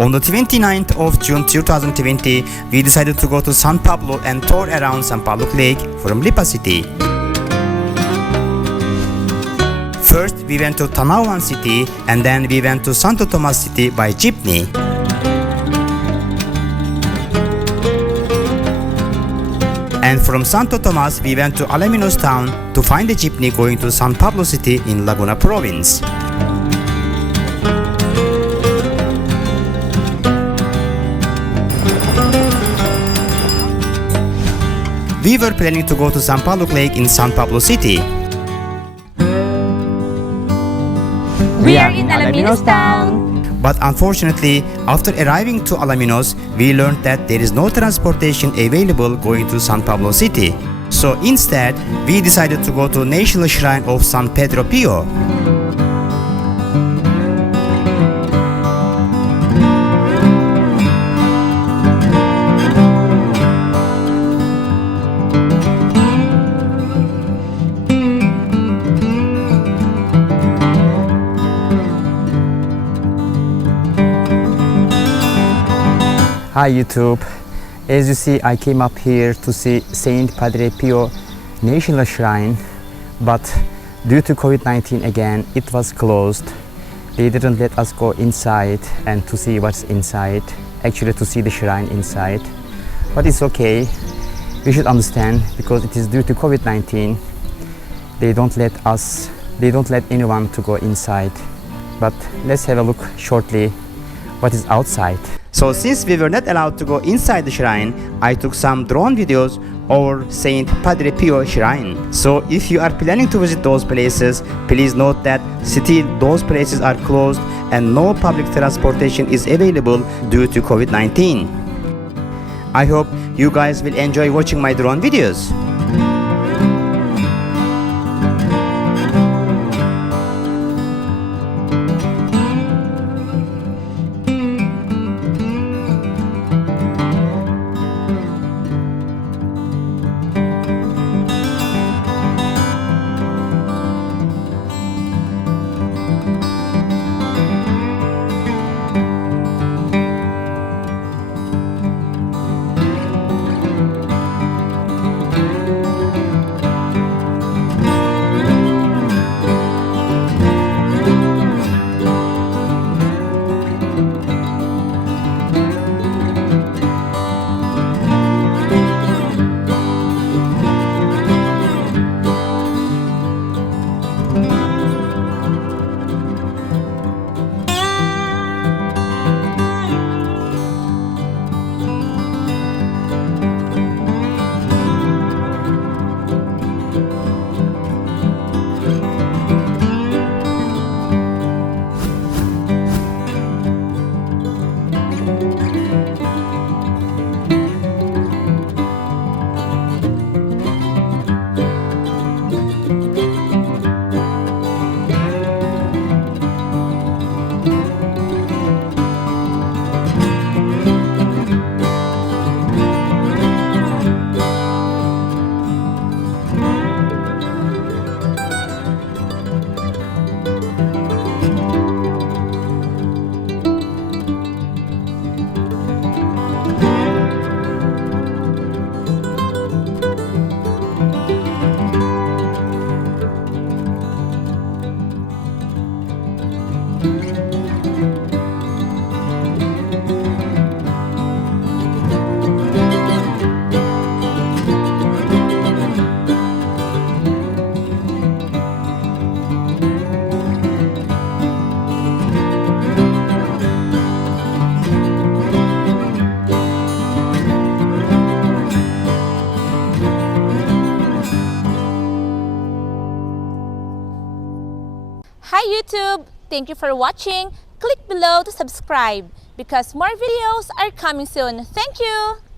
On the 29th of June 2020, we decided to go to San Pablo and tour around San Pablo Lake from Lipa City. First, we went to Tanawan City and then we went to Santo Tomas City by jeepney. And from Santo Tomas, we went to Alaminos town to find a jeepney going to San Pablo City in Laguna Province. We were planning to go to San Pablo Lake in San Pablo City. We are in Alaminos town. But unfortunately, after arriving to Alaminos, we learned that there is no transportation available going to San Pablo City. So instead, we decided to go to National Shrine of San Padre Pio. Hi YouTube, as you see I came up here to see Saint Padre Pio National Shrine, but due to COVID-19 again it was closed. They didn't let us go inside and to see what's inside, actually to see the shrine inside. But it's okay, we should understand because it is due to COVID-19. They don't let anyone to go inside. But let's have a look shortly what is outside. So since we were not allowed to go inside the shrine, I took some drone videos over Saint Padre Pio shrine. So if you are planning to visit those places, please note that still those places are closed and no public transportation is available due to COVID-19. I hope you guys will enjoy watching my drone videos. Hi YouTube! Thank you for watching. Click below to subscribe because more videos are coming soon. Thank you!